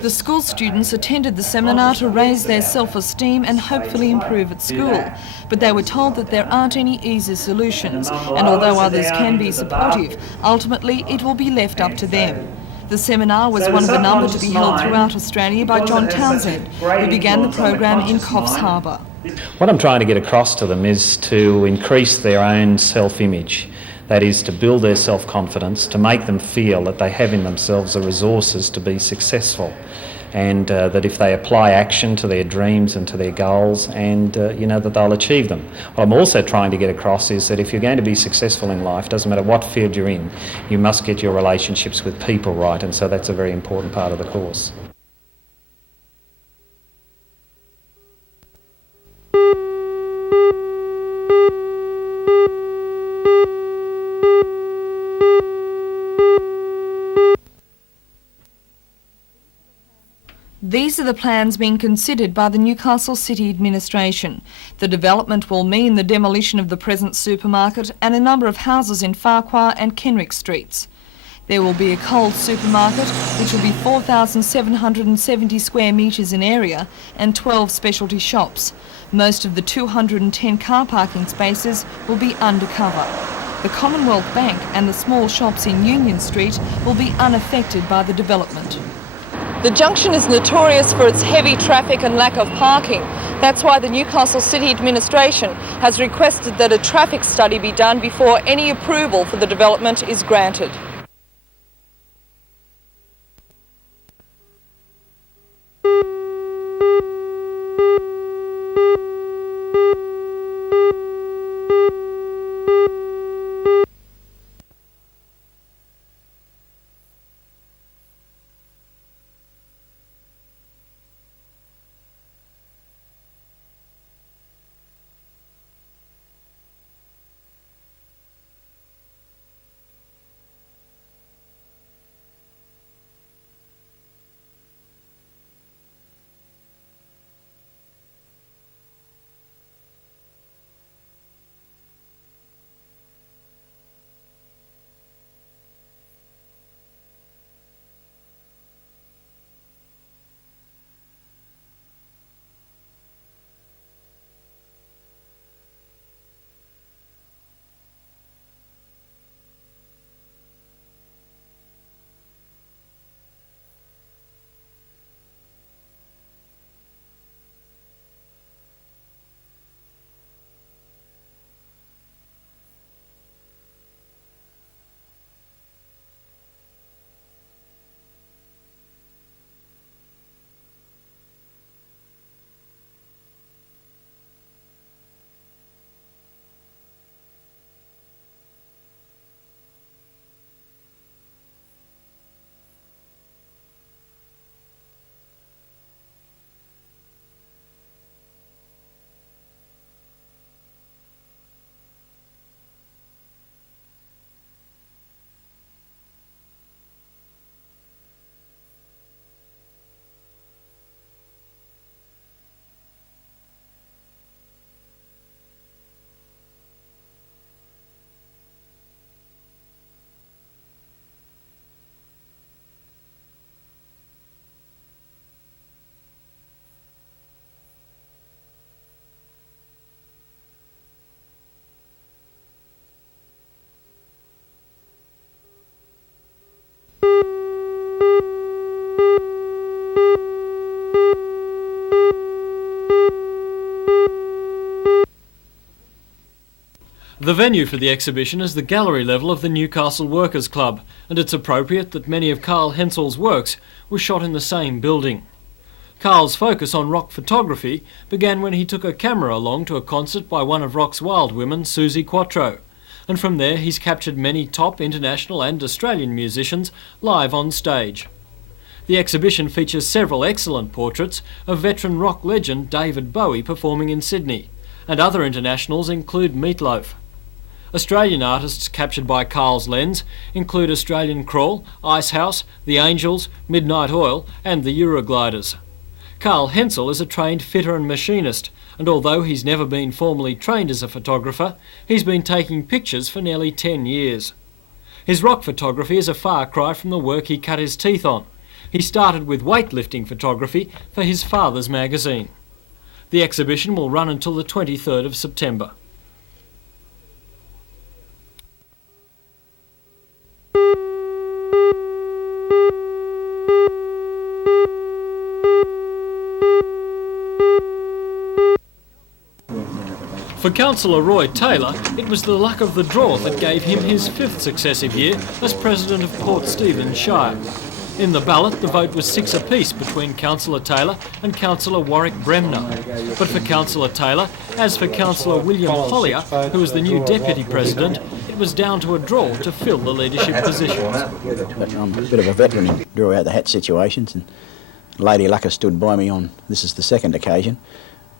The school students attended the seminar to raise their self-esteem and hopefully improve at school, but they were told that there aren't any easy solutions, and although others can be supportive, ultimately it will be left up to them. The seminar was one of a number to be held throughout Australia by John Townsend, who began the program in Coffs Harbour. What I'm trying to get across to them is to increase their own self-image. That is, to build their self-confidence, to make them feel that they have in themselves the resources to be successful, and that if they apply action to their dreams and to their goals, and that they'll achieve them. What I'm also trying to get across is that if you're going to be successful in life, doesn't matter what field you're in, you must get your relationships with people right, and so that's a very important part of the course. These are the plans being considered by the Newcastle City Administration. The development will mean the demolition of the present supermarket and a number of houses in Farquhar and Kenrick Streets. There will be a Coles supermarket, which will be 4,770 square metres in area, and 12 specialty shops. Most of the 210 car parking spaces will be undercover. The Commonwealth Bank and the small shops in Union Street will be unaffected by the development. The junction is notorious for its heavy traffic and lack of parking. That's why the Newcastle City Administration has requested that a traffic study be done before any approval for the development is granted. The venue for the exhibition is the gallery level of the Newcastle Workers' Club, and it's appropriate that many of Carl Hensel's works were shot in the same building. Carl's focus on rock photography began when he took a camera along to a concert by one of rock's wild women, Susie Quattro, and from there he's captured many top international and Australian musicians live on stage. The exhibition features several excellent portraits of veteran rock legend David Bowie performing in Sydney, and other internationals include Meat Loaf. Australian artists captured by Carl's lens include Australian Crawl, Icehouse, The Angels, Midnight Oil and the Eurogliders. Carl Hensel is a trained fitter and machinist, and although he's never been formally trained as a photographer, he's been taking pictures for nearly 10 years. His rock photography is a far cry from the work he cut his teeth on. He started with weightlifting photography for his father's magazine. The exhibition will run until the 23rd of September. For Councillor Roy Taylor, it was the luck of the draw that gave him his 5th successive year as President of Port Stephens Shire. In the ballot, the vote was 6 apiece between Councillor Taylor and Councillor Warwick Bremner. But for Councillor Taylor, as for Councillor William Hollier, who was the new Deputy President, it was down to a draw to fill the leadership positions. I'm a bit of a veteran in draw out the hat situations, and Lady Luck has stood by me on, this is the 2nd occasion.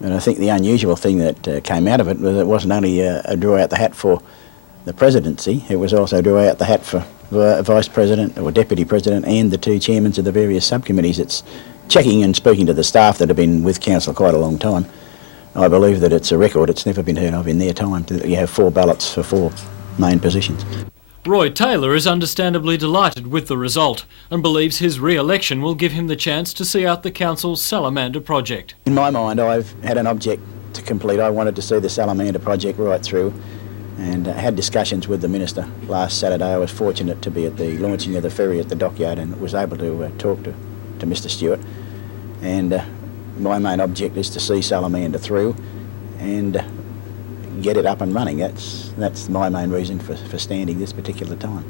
And I think the unusual thing that came out of it was it wasn't only a draw out the hat for the presidency, it was also a draw out the hat for Vice President or Deputy President and the 2 chairmen of the various subcommittees. It's checking and speaking to the staff that have been with Council quite a long time. I believe that it's a record, it's never been heard of in their time, that you have 4 ballots for 4 main positions. Roy Taylor is understandably delighted with the result and believes his re-election will give him the chance to see out the Council's Salamander project. In my mind, I've had an object to complete. I wanted to see the Salamander project right through, and had discussions with the Minister last Saturday. I was fortunate to be at the launching of the ferry at the dockyard and was able to talk to Mr Stewart. And my main object is to see Salamander through and get it up and running. That's my main reason for standing this particular time.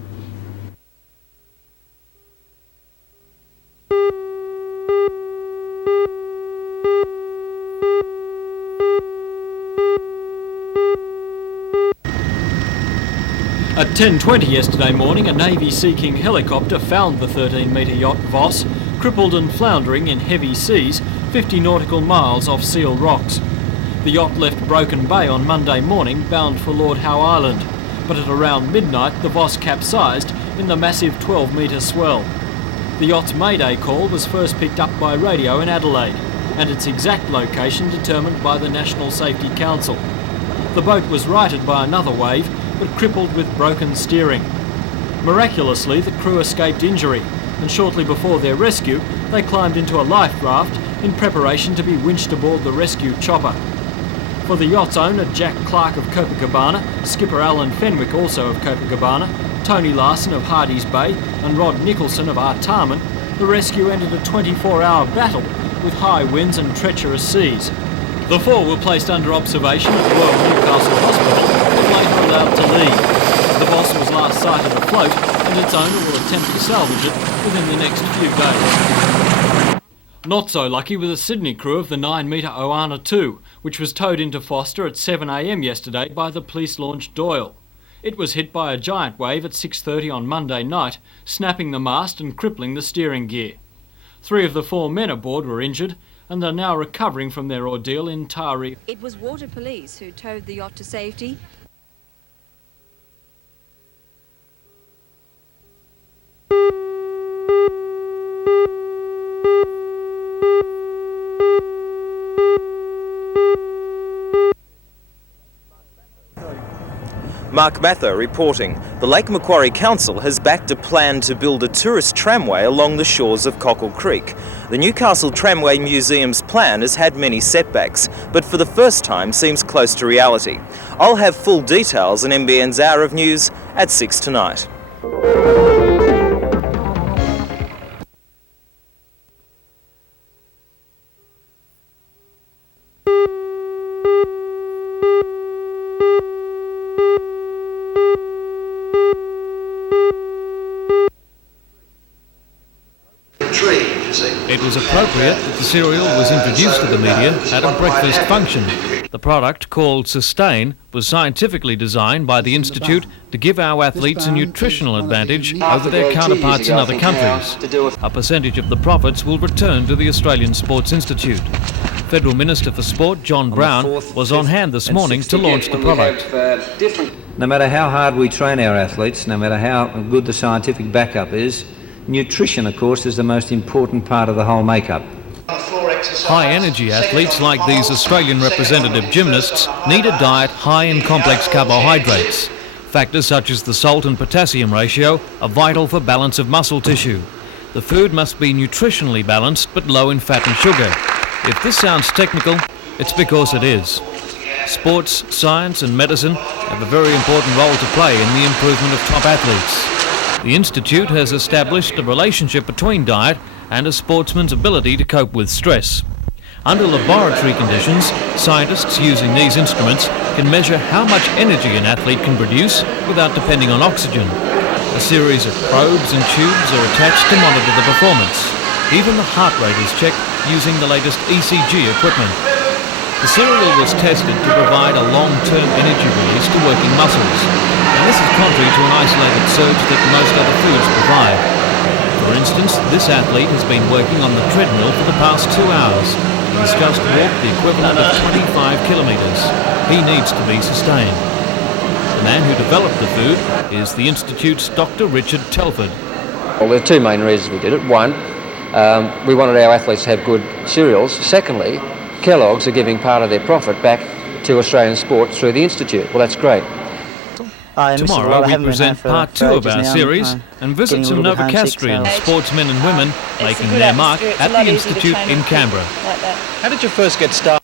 At 10:20 yesterday morning, a Navy Sea King helicopter found the 13-metre yacht Voss, crippled and floundering in heavy seas 50 nautical miles off Seal Rocks. The yacht left Broken Bay on Monday morning, bound for Lord Howe Island, but at around midnight the Voss capsized in the massive 12-metre swell. The yacht's mayday call was first picked up by radio in Adelaide, and its exact location determined by the National Safety Council. The boat was righted by another wave, but crippled with broken steering. Miraculously, the crew escaped injury, and shortly before their rescue, they climbed into a life raft in preparation to be winched aboard the rescue chopper. For the yacht's owner, Jack Clark of Copacabana, skipper Alan Fenwick, also of Copacabana, Tony Larson of Hardy's Bay, and Rod Nicholson of Artarmon, the rescue ended a 24-hour battle with high winds and treacherous seas. The 4 were placed under observation at the Royal Newcastle Hospital and later allowed to leave. The Voss was last sighted afloat, and its owner will attempt to salvage it within the next few days. Not so lucky were the Sydney crew of the 9-metre Oana 2, which was towed into Foster at 7 a.m. yesterday by the police-launched Doyle. It was hit by a giant wave at 6:30 on Monday night, snapping the mast and crippling the steering gear. 3 of the 4 men aboard were injured and are now recovering from their ordeal in Taree. It was water police who towed the yacht to safety. Mark Mather reporting. The Lake Macquarie Council has backed a plan to build a tourist tramway along the shores of Cockle Creek. The Newcastle Tramway Museum's plan has had many setbacks, but for the first time seems close to reality. I'll have full details in NBN's Hour of News at 6 tonight. It was appropriate that the cereal was introduced to the media at a breakfast function. The product, called Sustain, was scientifically designed by the Institute to give our athletes a nutritional advantage over their counterparts in other countries. A percentage of the profits will return to the Australian Sports Institute. Federal Minister for Sport, John Brown, was on hand this morning to launch the product. No matter how hard we train our athletes, no matter how good the scientific backup is, nutrition, of course, is the most important part of the whole makeup. High-energy athletes like these Australian representative gymnasts need a diet high in complex carbohydrates. Factors such as the salt and potassium ratio are vital for balance of muscle tissue. The food must be nutritionally balanced but low in fat and sugar. If this sounds technical, it's because it is. Sports, science and medicine have a very important role to play in the improvement of top athletes. The Institute has established a relationship between diet and a sportsman's ability to cope with stress. Under laboratory conditions, scientists using these instruments can measure how much energy an athlete can produce without depending on oxygen. A series of probes and tubes are attached to monitor the performance. Even the heart rate is checked using the latest ECG equipment. The cereal was tested to provide a long-term energy release to working muscles, and this is contrary to an isolated surge that most other foods provide. For instance, this athlete has been working on the treadmill for the past 2 hours. He's just walked the equivalent of 25 kilometres. He needs to be sustained. The man who developed the food is the Institute's Dr. Richard Telford. Well, there are two main reasons we did it. One, we wanted our athletes to have good cereals. Secondly, Kellogg's are giving part of their profit back to Australian sport through the Institute. Well, that's great. Tomorrow we present part 2 of our series and visit some Novocastrian sportsmen and women making their mark at the Institute in Canberra. How did you first get started?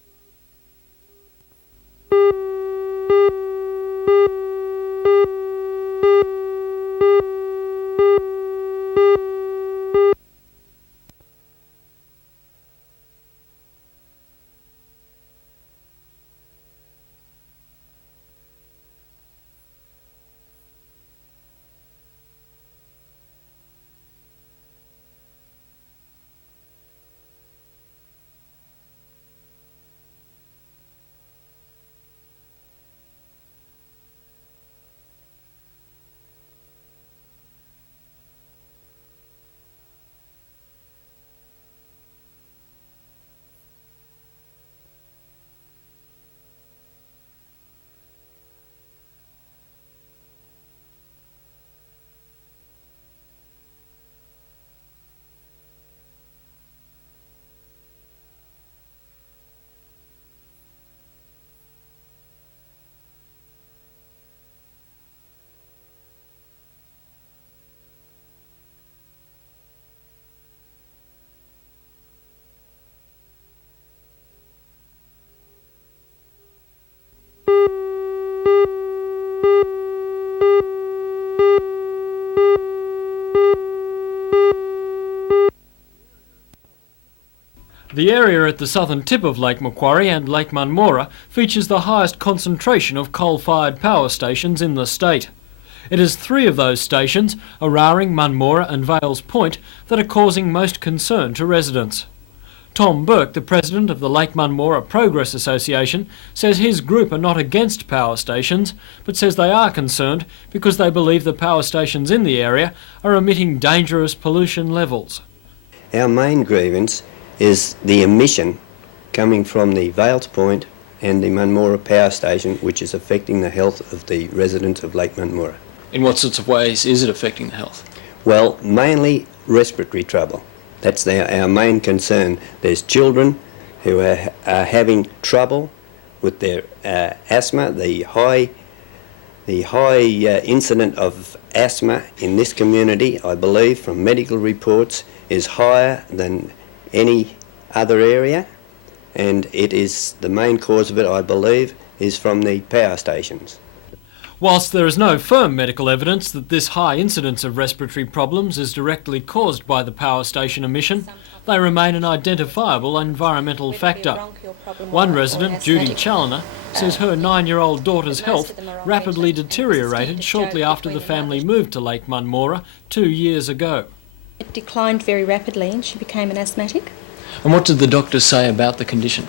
The area at the southern tip of Lake Macquarie and Lake Munmorah features the highest concentration of coal-fired power stations in the state. It is 3 of those stations, Araring, Munmorah and Vales Point, that are causing most concern to residents. Tom Burke, the president of the Lake Munmorah Progress Association, says his group are not against power stations, but says they are concerned because they believe the power stations in the area are emitting dangerous pollution levels. Our main grievance is the emission coming from the Vales Point and the Munmorah Power Station, which is affecting the health of the residents of Lake Munmorah. In what sorts of ways is it affecting the health? Well, mainly respiratory trouble. That's our main concern. There's children who are having trouble with their asthma. The high incident of asthma in this community, I believe, from medical reports, is higher than any other area, and it is the main cause of it, I believe, is from the power stations. Whilst there is no firm medical evidence that this high incidence of respiratory problems is directly caused by the power station emission, they remain an identifiable environmental factor. One resident, Judy Challoner, says her 9-year-old daughter's health rapidly deteriorated shortly after the family moved to Lake Munmorah 2 years ago. It declined very rapidly and she became an asthmatic. And what did the doctor say about the condition?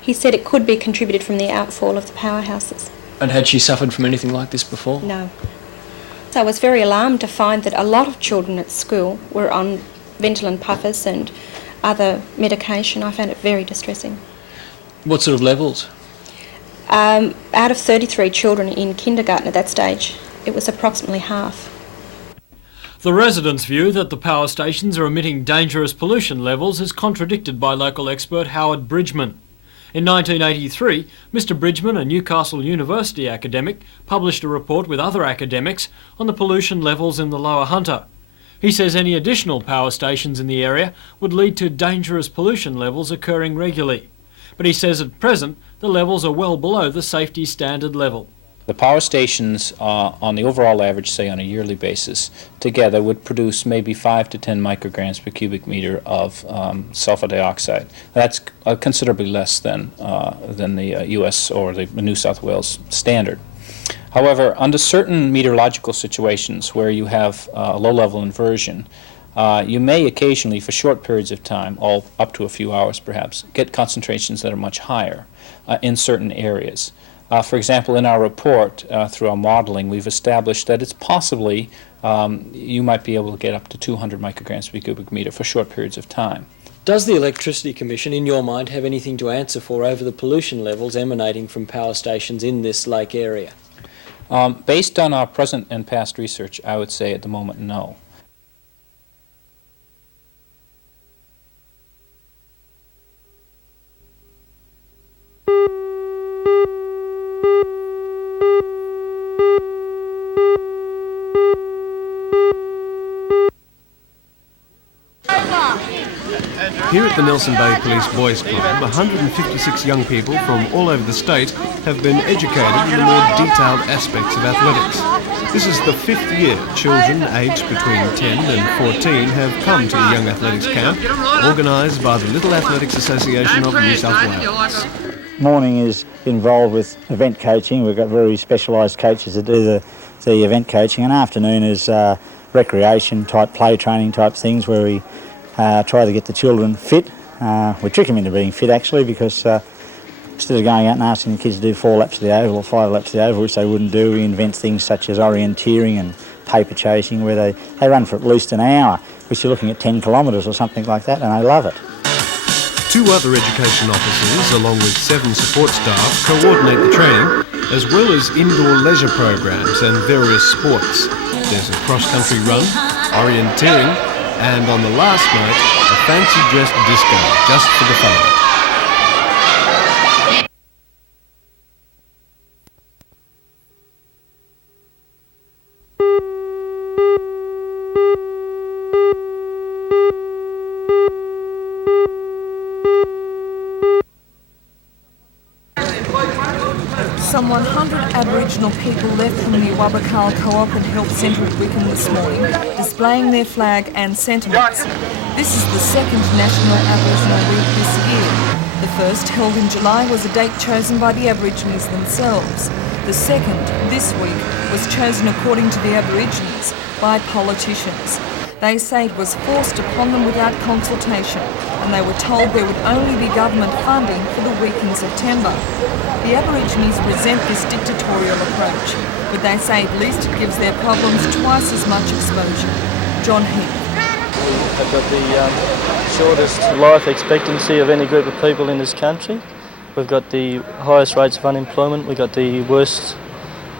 He said it could be contributed from the outfall of the powerhouses. And had she suffered from anything like this before? No. So I was very alarmed to find that a lot of children at school were on Ventolin puffers and other medication. I found it very distressing. What sort of levels? Out of 33 children in kindergarten at that stage, it was approximately half. The residents' view that the power stations are emitting dangerous pollution levels is contradicted by local expert Howard Bridgman. In 1983, Mr Bridgman, a Newcastle University academic, published a report with other academics on the pollution levels in the Lower Hunter. He says any additional power stations in the area would lead to dangerous pollution levels occurring regularly. But he says at present the levels are well below the safety standard level. The power stations on the overall average, say on a yearly basis, together would produce maybe 5 to 10 micrograms per cubic metre of sulfur dioxide. That's considerably less than the US or the New South Wales standard. However, under certain meteorological situations where you have low-level inversion, you may occasionally, for short periods of time, all up to a few hours perhaps, get concentrations that are much higher in certain areas. For example, in our report, through our modelling, we've established that it's possibly you might be able to get up to 200 micrograms per cubic metre for short periods of time. Does the Electricity Commission, in your mind, have anything to answer for over the pollution levels emanating from power stations in this lake area? Based on our present and past research, I would say at the moment, no. Here at the Nelson Bay Police Boys Club, 156 young people from all over the state have been educated in the more detailed aspects of athletics. This is the 5th year children aged between 10 and 14 have come to the Young Athletics Camp, organised by the Little Athletics Association of New South Wales. Morning is involved with event coaching. We've got very specialised coaches that do the event coaching, and afternoon is recreation type, play training type things where we try to get the children fit. We trick them into being fit actually, because instead of going out and asking the kids to do 4 laps of the oval or 5 laps of the oval, which they wouldn't do, we invent things such as orienteering and paper chasing, where they run for at least an hour, which you're looking at 10 kilometres or something like that, and they love it. 2 other education officers, along with 7 support staff, coordinate the training, as well as indoor leisure programs and various sports. There's a cross-country run, orienteering, and on the last night, a fancy dressed disco, just for the fun of it. Some 100 Aboriginal people left from the Wabakal Co-op and Health Centre at Wickham this morning, displaying their flag and sentiments. This is the second National Aboriginal Week this year. The first, held in July, was a date chosen by the Aborigines themselves. The second, this week, was chosen according to the Aborigines by politicians. They say it was forced upon them without consultation, and they were told there would only be government funding for the week in September. The Aborigines resent this dictatorial approach, but they say at least it gives their problems twice as much exposure. John Heath. We've got the shortest life expectancy of any group of people in this country. We've got the highest rates of unemployment. We've got the worst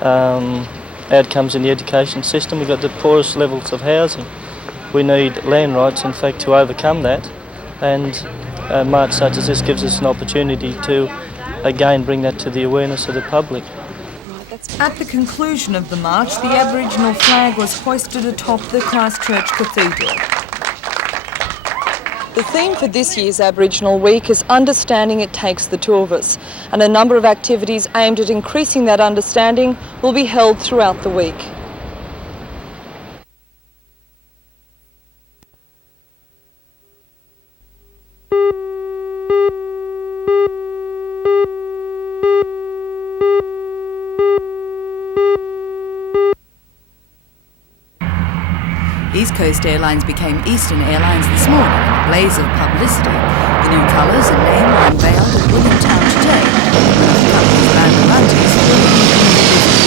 outcomes in the education system. We've got the poorest levels of housing. We need land rights, in fact, to overcome that, and a march such as this gives us an opportunity to again bring that to the awareness of the public. At the conclusion of the march, the Aboriginal flag was hoisted atop the Christchurch Cathedral. The theme for this year's Aboriginal Week is Understanding It Takes the Two of Us, and a number of activities aimed at increasing that understanding will be held throughout the week. East Coast Airlines became Eastern Airlines this morning in a blaze of publicity. The new colours and name were unveiled at Williamtown today, when the company's brand Atlantis will be in the business.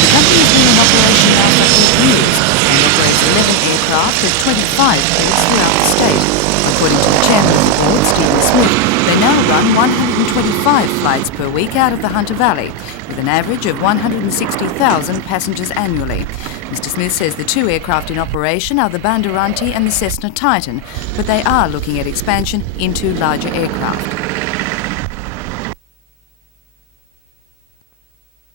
The company has been in operation now for 8 years and operates 11 aircraft at 25 bases throughout the state. According to the chairman of the board, Stephen Smith, they now run 125 flights per week out of the Hunter Valley, with an average of 160,000 passengers annually. Mr. Smith says the 2 aircraft in operation are the Bandaranti and the Cessna Titan, but they are looking at expansion into larger aircraft.